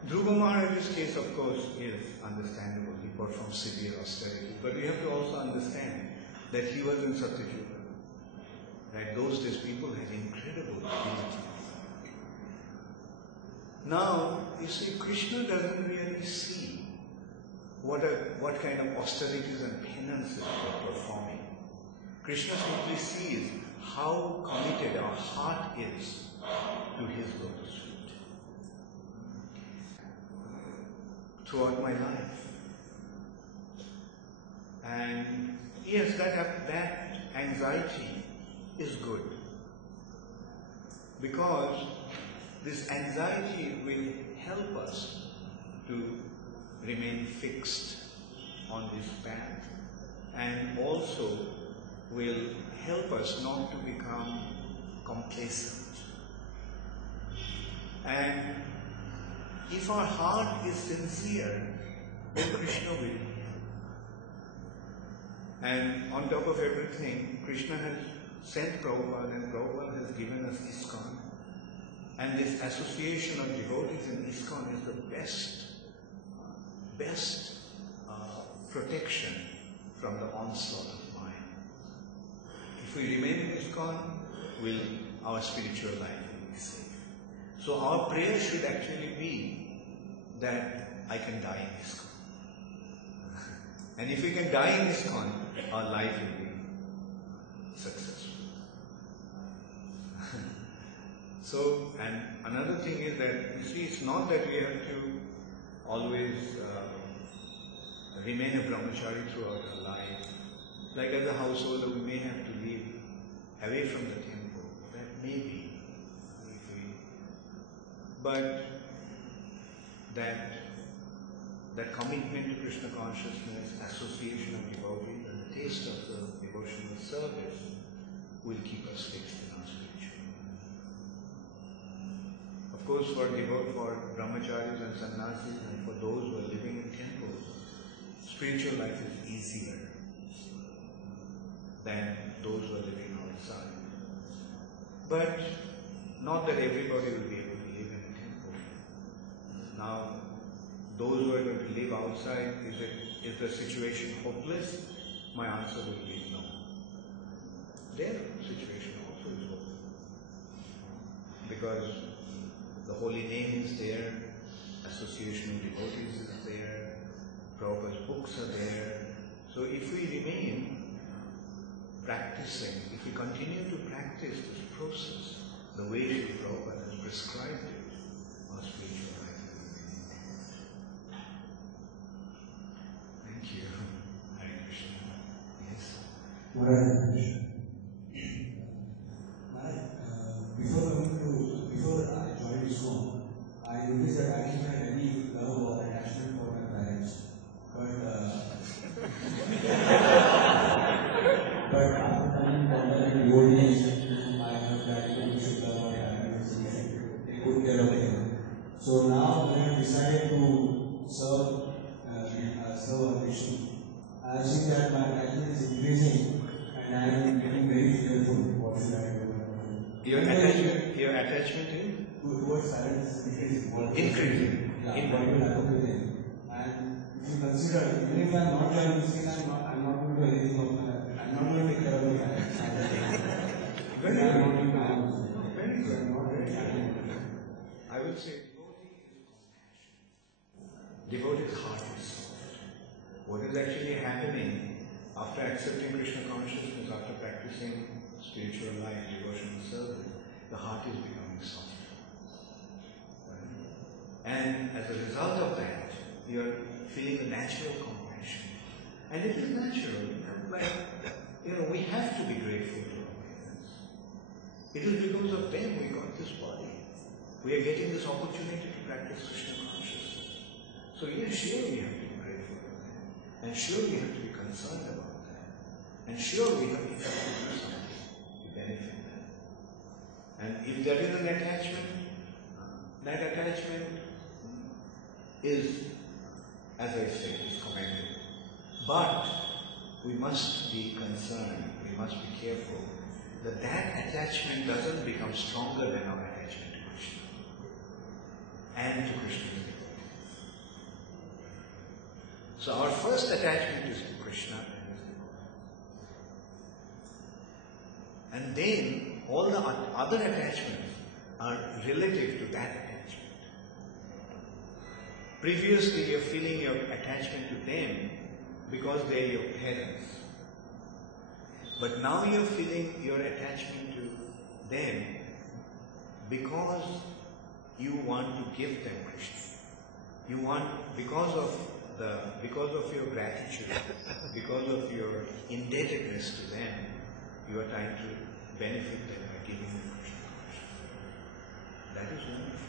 Dhruva Maharaj's case, of course, is understandable. He performed severe austerity. But we have to also understand that he was in Satyuga. Right? Those days people had incredible ability. Now, you see, Krishna doesn't really see what kind of austerities and penances we are performing. Krishna simply sees how committed our heart is to his lotus feet. Throughout my life. And yes, that anxiety is good. Because this anxiety will help us to remain fixed on this path and also will help us not to become complacent. And if our heart is sincere, then Krishna will help. And on top of everything, Krishna has sent Prabhupada and Prabhupada has given us ISKCON. And this association of devotees in ISKCON is the best protection from the onslaught of mind. If we remain in ISKCON, our spiritual life will be safe. So our prayer should actually be that I can die in ISKCON. And if we can die in ISKCON, our life will be successful. So, and another thing is that, you see, it's not that we have to always remain a brahmachari throughout our life. Like as a householder, we may have to live away from the temple. That may be, but that commitment to Krishna consciousness, association of devotees, and the taste of the devotional service will keep us fixed in our spiritual life. Of course, for brahmacharis and sannyasis, and for those who are living in temples, spiritual life is easier than those who are living outside. But not that everybody will be able to live in a temple. Now, those who are going to live outside, is the situation hopeless? My answer will be no. Their situation also is hopeless. Because the holy name is there, association of devotees is there, Prabhupada's books are there. So if we remain practicing, if we continue to practice this process, the way that Prabhupada has prescribed it, our spiritual life will remain intact. good care of him. So now when I decided to serve Krishna, I have seen that my attachment is increasing and I am getting very fearful. What should I do? Your attachment is? Towards silence is increasing. Increasing. Yeah, what will happen with him? And if you consider, even if I am not joining this thing, I'm not going to do anything of my life. I'm not going to take care of my life. Very I'm good. not doing my house. Very So good. I'm not very happy. I will say devotee's heart is soft. What is actually happening after accepting Krishna consciousness, after practicing spiritual life, devotional service, the heart is becoming soft. And as a result of that, you are feeling a natural compassion. And it is natural, we have to be grateful to our parents. It is because of them we got this body. We are getting this opportunity to practice Krishna consciousness. So yes, sure we have to be grateful for them. And sure we have to be concerned about them. And sure we have to try to do something to benefit them. And if there is an attachment, that attachment is, as I say, is commendable. But we must be concerned, we must be careful that that attachment doesn't become stronger than our attachment to Krishna and to Krishna's devotees. So our first attachment is to Krishna and his devotees. And then all the other attachments are relative to that attachment. Previously, you're feeling your attachment to them because they're your parents. But now you're feeling your attachment to them because you want to give them Krishna. You want, because of your gratitude, because of your indebtedness to them, you are trying to benefit them by giving them Krishna consciousness. That is wonderful.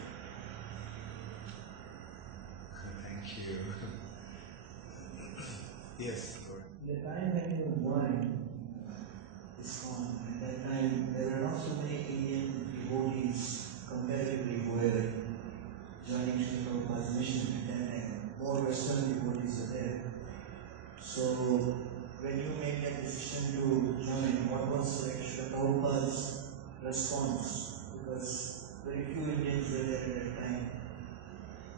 Thank you. Yes, Lord. The time when you joined ISKCON, at that time there were not so many Indian devotees comparatively who were joining Srila Prabhupada's mission at that time. More Western devotees were there. So when you made that decision to join, what was like Srila Prabhupada's response? Because very few Indians were there at that time.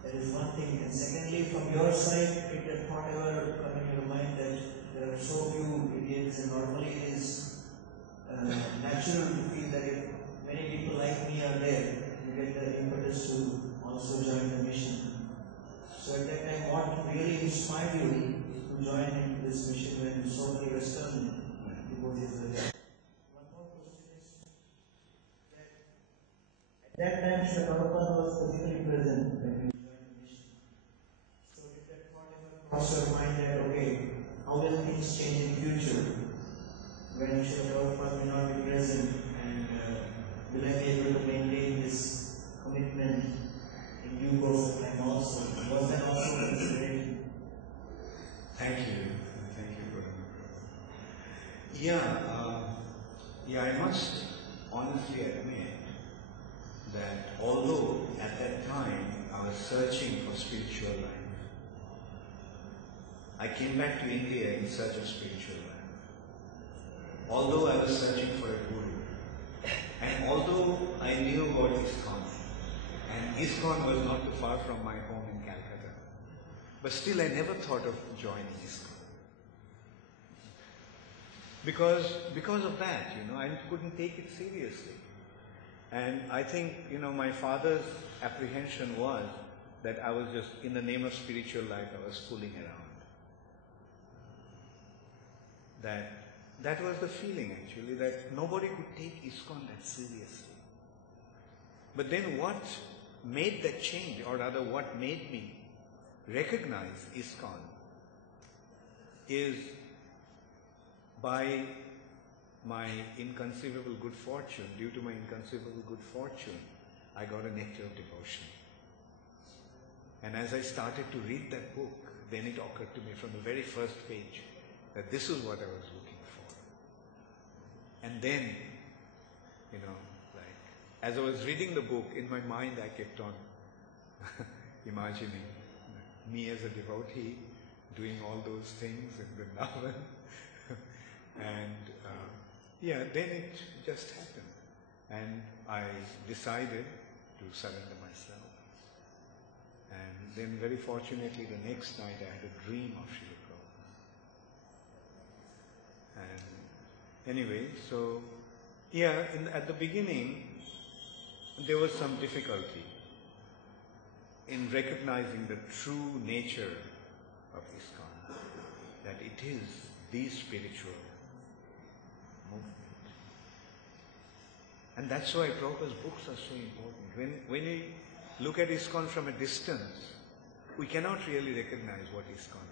That is one thing. And secondly, from your side, did that thought ever come in your mind that there are so few Indians, and normally it is natural to feel that if many people like me are there, you get the impetus to also join the mission. So at that time, what really inspired you to join into this mission when so many Western devotees were there? One more question is that at that time, Srila Prabhupada was physically present when you joined the mission. So did that thought ever cross your mind that, okay, how will things change in future when Srila Prabhupada may not be present, and will I be able to maintain this commitment in due course of time also? Was that also a consideration? Thank you. Thank you, Brother. Yeah, I must honestly admit that although at that time I was searching for spiritual life, I came back to India in search of spiritual life. Although I was searching for a guru, and although I knew about ISKCON, and ISKCON was not too far from my home in Calcutta, but still I never thought of joining ISKCON. Because of that, I couldn't take it seriously. And I think, my father's apprehension was that I was just, in the name of spiritual life, I was fooling around. That was the feeling actually, that nobody could take ISKCON that seriously. But then what made that change, or rather what made me recognize ISKCON, is by my inconceivable good fortune. Due to my inconceivable good fortune, I got a nectar of devotion. And as I started to read that book, then it occurred to me from the very first page that this is what I was looking for. And then, as I was reading the book, in my mind I kept on imagining me as a devotee doing all those things in Vrindavan. And then it just happened. And I decided to surrender myself. And then very fortunately the next night I had a dream of Srila Prabhupada. And anyway, so at the beginning there was some difficulty in recognizing the true nature of ISKCON, that it is the spiritual movement. And that's why Prabhupada's books are so important. When we look at ISKCON from a distance, we cannot really recognize what ISKCON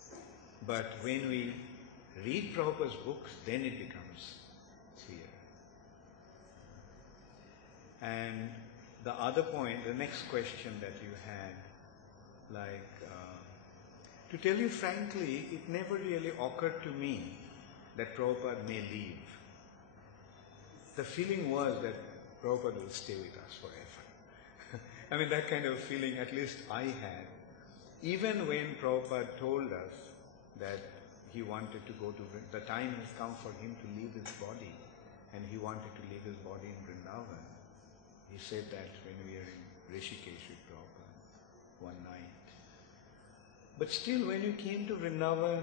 is. But when we read Prabhupada's books, then it becomes clear. And the other point, the next question that you had, to tell you frankly, it never really occurred to me that Prabhupada may leave. The feeling was that Prabhupada will stay with us forever. I mean, that kind of feeling at least I had. Even when Prabhupada told us that he wanted to go to, the time has come for him to leave his body, and he wanted to leave his body in Vrindavan. He said that when we were in Rishikesh with Prabhupada one night. But still, when you came to Vrindavan,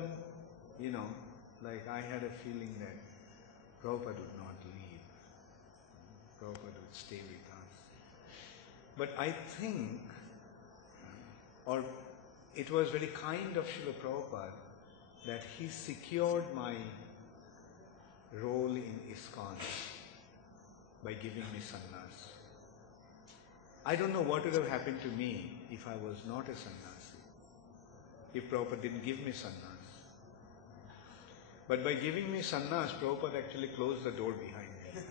I had a feeling that Prabhupada would not leave. Prabhupada would stay with us. But I think, or it was very kind of Srila Prabhupada that he secured my role in ISKCON by giving me sannyas. I don't know what would have happened to me if I was not a sannyasi, if Prabhupada didn't give me sannyas. But by giving me sannyas, Prabhupada actually closed the door behind me.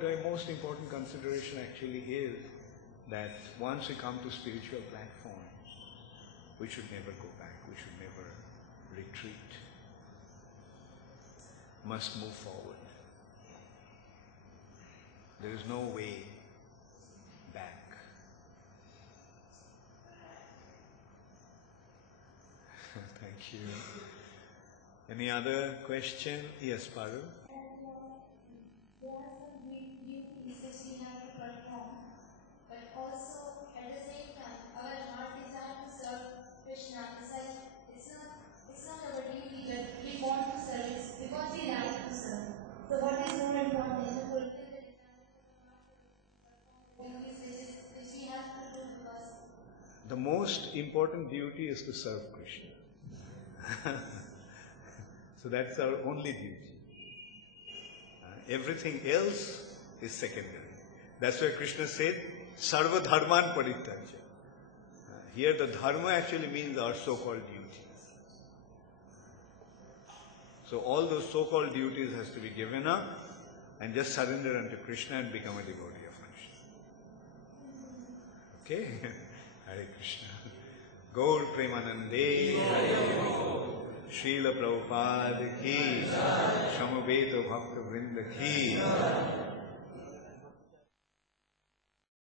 The most important consideration actually is that once we come to spiritual platform, we should never go back, we should never retreat. Must move forward. There is no way back. Thank you. Any other question? Yes, Parul? There are some duties which we have to perform, but also at the same time, our heart desire to serve Krishna. It's not our duty that we want to serve, it's because we like to serve. So what is more important is to fulfill the desire of our heart, duties which we have to do because the most important duty is to serve Krishna. So that's our only duty. Everything else is secondary. That's why Krishna said, Sarva Dharman Parityajya. Here the dharma actually means our so-called duties. So all those so-called duties has to be given up and just surrender unto Krishna and become a devotee of Krishna. Okay? Hare Krishna. Gaur Premanande. Srila Prabhupada ki, Shamaveto Bhakta Vrinda ki.